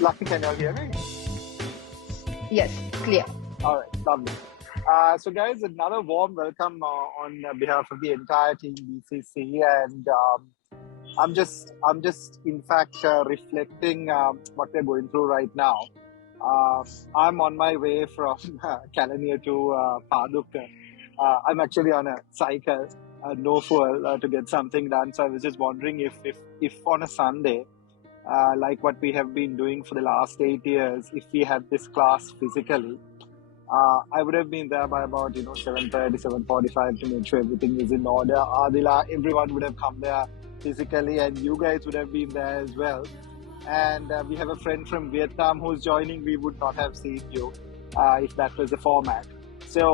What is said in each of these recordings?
Lucky, can you all hear me? Yes, clear. All right, lovely. So, guys, another warm welcome on behalf of the entire team BCC, and I'm just, in fact, reflecting what we're going through right now. I'm on my way from Kalaniya to Paduka. I'm actually on a cycle, no fuel, to get something done. So I was just wondering if on a Sunday, like what we have been doing for the last 8 years, if we had this class physically, I would have been there by about 7:30, 7:45 to make sure everything is in order. Adila, everyone would have come there physically, and you guys would have been there as well. And we have a friend from Vietnam who's joining. We would not have seen you if that was the format. So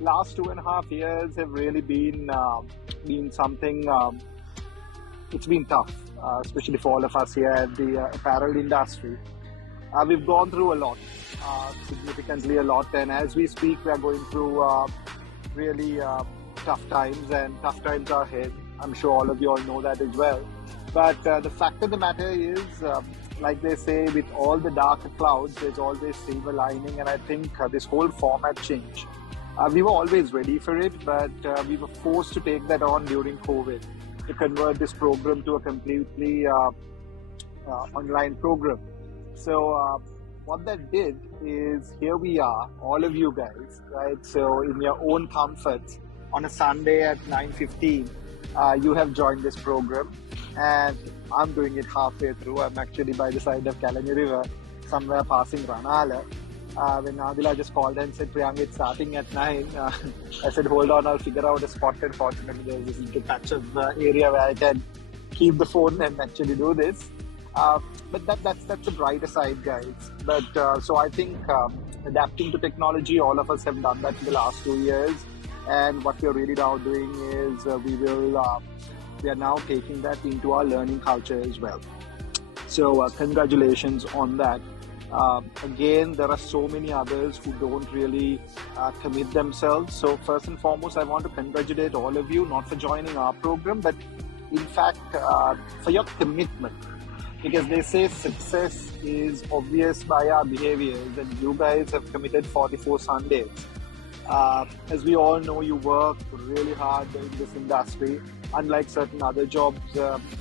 last 2.5 years have really been something. It's been tough, especially for all of us here at the apparel industry. We've gone through a lot, significantly a lot, and as we speak, we are going through really tough times, and tough times are ahead. I'm sure all of you all know that as well. But the fact of the matter is, like they say, with all the darker clouds, there's always silver lining, and I think this whole format change, we were always ready for it, but we were forced to take that on during COVID to convert this program to a completely online program. So what that did is, here we are, all of you guys, right? So in your own comforts, on a Sunday at 9:15, you have joined this program, and I'm doing it halfway through. I'm actually by the side of Kalaniya River, somewhere passing Ranala. When Adila just called and said, Priyank, it's starting at 9, I said, hold on, I'll figure out a spot. And fortunately, there's this little patch of area where I can keep the phone and actually do this. But that's the brighter side, guys. But so I think adapting to technology, all of us have done that in the last 2 years. And what we're really now doing is we are now taking that into our learning culture as well. So congratulations on that. Again, there are so many others who don't really commit themselves. So first and foremost, I want to congratulate all of you, not for joining our program, but in fact, for your commitment. Because they say success is obvious by our behaviors, and you guys have committed 44 Sundays. As we all know, you work really hard in this industry. Unlike certain other jobs,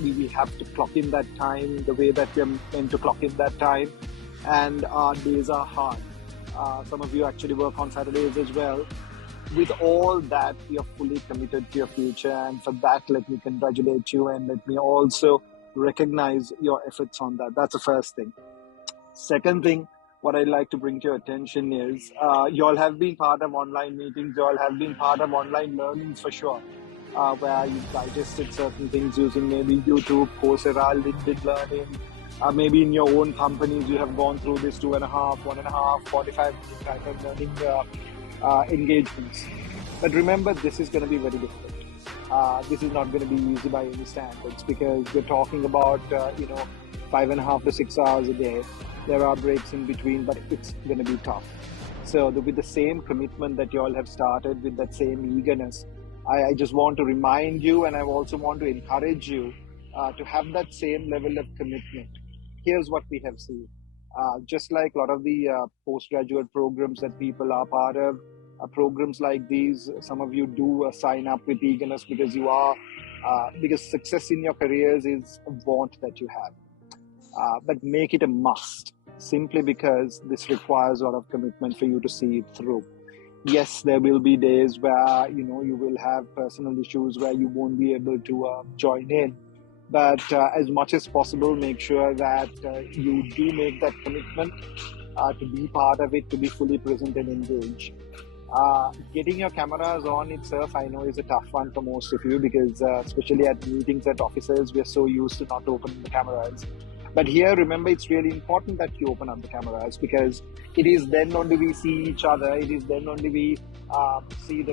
we have to clock in that time the way that we're meant to clock in that time. And our days are hard. Some of you actually work on Saturdays as well. With all that, you're fully committed to your future. And for that, let me congratulate you, and let me also recognize your efforts on that. That's the first thing. Second thing, what I'd like to bring to your attention is you all have been part of online meetings, you all have been part of online learnings for sure, where you've digested certain things using maybe YouTube, Coursera, LinkedIn Learning. Maybe in your own companies, you have gone through this 2.5, 1.5, 45-minute type of learning engagements. But remember, this is going to be very difficult. This is not going to be easy by any standards, because we're talking about 5.5 to 6 hours a day. There are breaks in between, but it's going to be tough. So with the same commitment that you all have started, with that same eagerness, I just want to remind you, and I also want to encourage you to have that same level of commitment. Here's what we have seen. Just like a lot of the postgraduate programs that people are part of, programs like these, some of you do sign up with eagerness because because success in your careers is a want that you have. But make it a must, simply because this requires a lot of commitment for you to see it through. Yes, there will be days where you will have personal issues where you won't be able to join in. But as much as possible, make sure that you do make that commitment to be part of it, to be fully present and engaged. Getting your cameras on itself, I know, is a tough one for most of you, because especially at meetings at offices, we're so used to not opening the cameras. But here, remember, it's really important that you open up the cameras, because it is then only we see each other. It is then only we see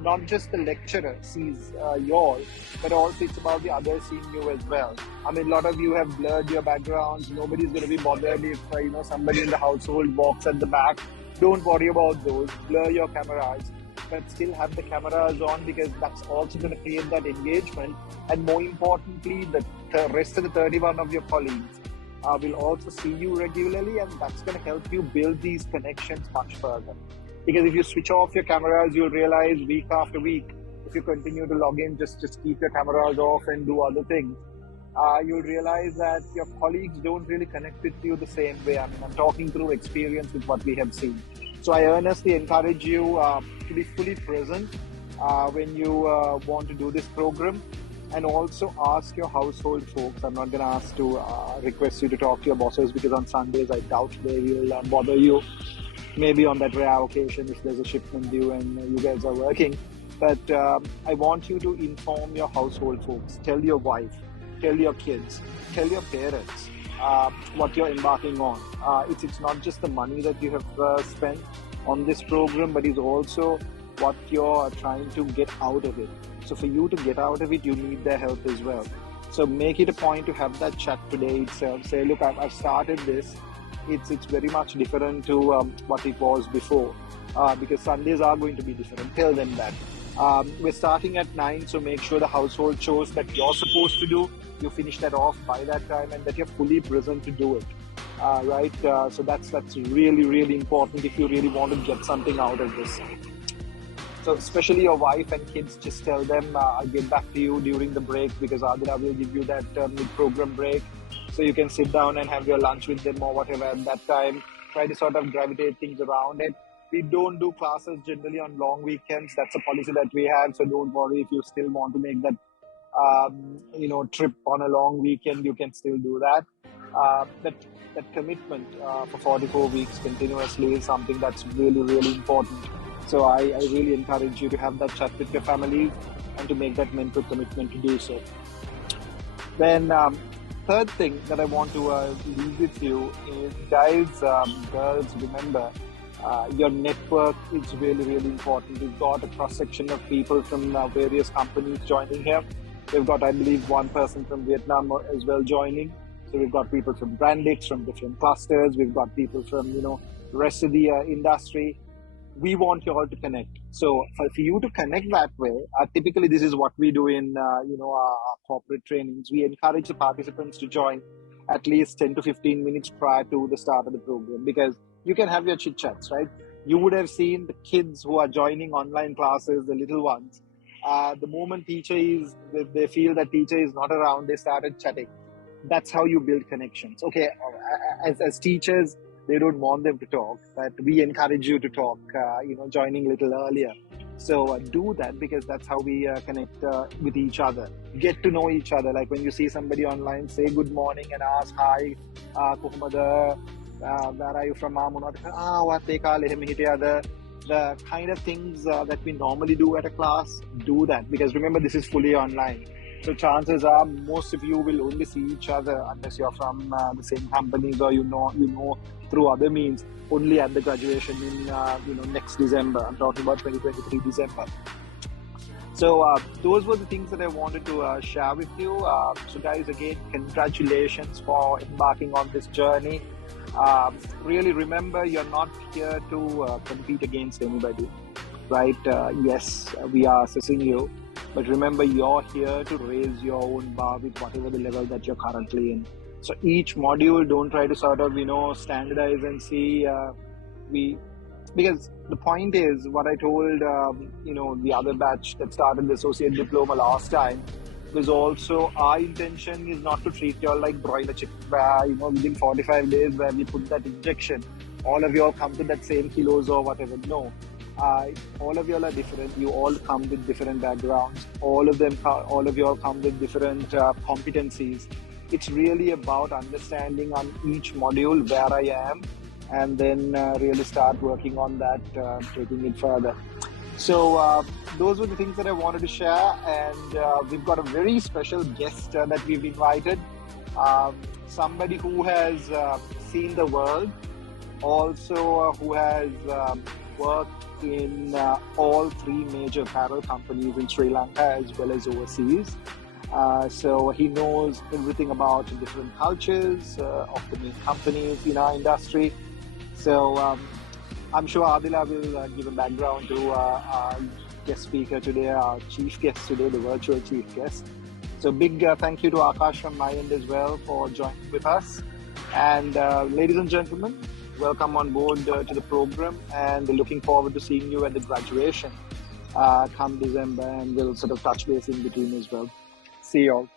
not just the lecturer sees you all, but also it's about the others seeing you as well. A lot of you have blurred your backgrounds. Nobody's going to be bothered if somebody in the household walks at the back. Don't worry about those. Blur your cameras, but still have the cameras on, because that's also going to create that engagement. And more importantly, the rest of the 31 of your colleagues will also see you regularly, and that's going to help you build these connections much further. Because if you switch off your cameras, you'll realize week after week, if you continue to log in, just keep your cameras off and do other things, you'll realize that your colleagues don't really connect with you the same way. I mean, I'm talking through experience with what we have seen. So I earnestly encourage you to be fully present when you want to do this program, and also ask your household folks. I'm not going to ask to request you to talk to your bosses, because on Sundays I doubt they will bother you. Maybe on that rare occasion if there's a shipment due and you guys are working. But I want you to inform your household folks. Tell your wife, tell your kids, tell your parents what you're embarking on. It's not just the money that you have spent on this program, but it's also what you're trying to get out of it. So for you to get out of it, you need their help as well. So make it a point to have that chat today itself. Say, look, I've started this. It's very much different to what it was before, because Sundays are going to be different. Tell them that. We're starting at 9, so make sure the household chores that you're supposed to do, you finish that off by that time, and that you're fully present to do it. Right? So that's really, really important if you really want to get something out of this. So especially your wife and kids, just tell them, I'll get back to you during the break, because Adila will give you that mid-program break. So you can sit down and have your lunch with them or whatever at that time. Try to sort of gravitate things around it. We don't do classes generally on long weekends. That's a policy that we have. So don't worry if you still want to make that trip on a long weekend, you can still do that. That commitment for 44 weeks continuously is something that's really, really important. So I really encourage you to have that chat with your families and to make that mental commitment to do so. Then third thing that I want to leave with you is, guys, girls, remember, your network is really, really important. We've got a cross-section of people from various companies joining here. We've got, I believe, one person from Vietnam as well joining. So we've got people from Brandix, from different clusters. We've got people from, the rest of the industry. We want you all to connect. So for you to connect that way, typically this is what we do in, our corporate trainings. We encourage the participants to join at least 10 to 15 minutes prior to the start of the program, because you can have your chit chats, right? You would have seen the kids who are joining online classes, the little ones. The moment they feel that teacher is not around, they started chatting. That's how you build connections. Okay, as teachers, they don't want them to talk, but we encourage you to talk, joining a little earlier. So do that, because that's how we connect with each other. Get to know each other. Like when you see somebody online, say good morning and ask, hi, Kuhumada, where are you from? The kind of things that we normally do at a class, do that. Because remember, this is fully online. So chances are most of you will only see each other, unless you're from the same companies or you know through other means, only at the graduation in next December. I'm talking about 2023 December. So those were the things that I wanted to share with you. So guys, again, congratulations for embarking on this journey. Really remember, you're not here to compete against anybody, right? Yes, we are assessing you. But remember, you're here to raise your own bar with whatever the level that you're currently in. So each module, don't try to sort of, standardize and see, because the point is, what I told, the other batch that started the associate diploma last time, was also our intention is not to treat you all like broiler chicken, where, within 45 days where we put that injection, all of you all come to that same kilos or whatever. No. All of you all are different. You all come with different backgrounds. All of you all come with different competencies. It's really about understanding on each module where I am, and then really start working on that, taking it further. So those were the things that I wanted to share, and we've got a very special guest that we've invited. Somebody who has seen the world, also who has worked in all 3 major apparel companies in Sri Lanka as well as overseas. So he knows everything about different cultures of the main companies in our industry. So I'm sure Adila will give a background to our guest speaker today, our chief guest today, the virtual chief guest. So big thank you to Akash from my end as well for joining with us. And ladies and gentlemen, welcome on board to the program, and looking forward to seeing you at the graduation come December, and we'll sort of touch base in between as well. See you all.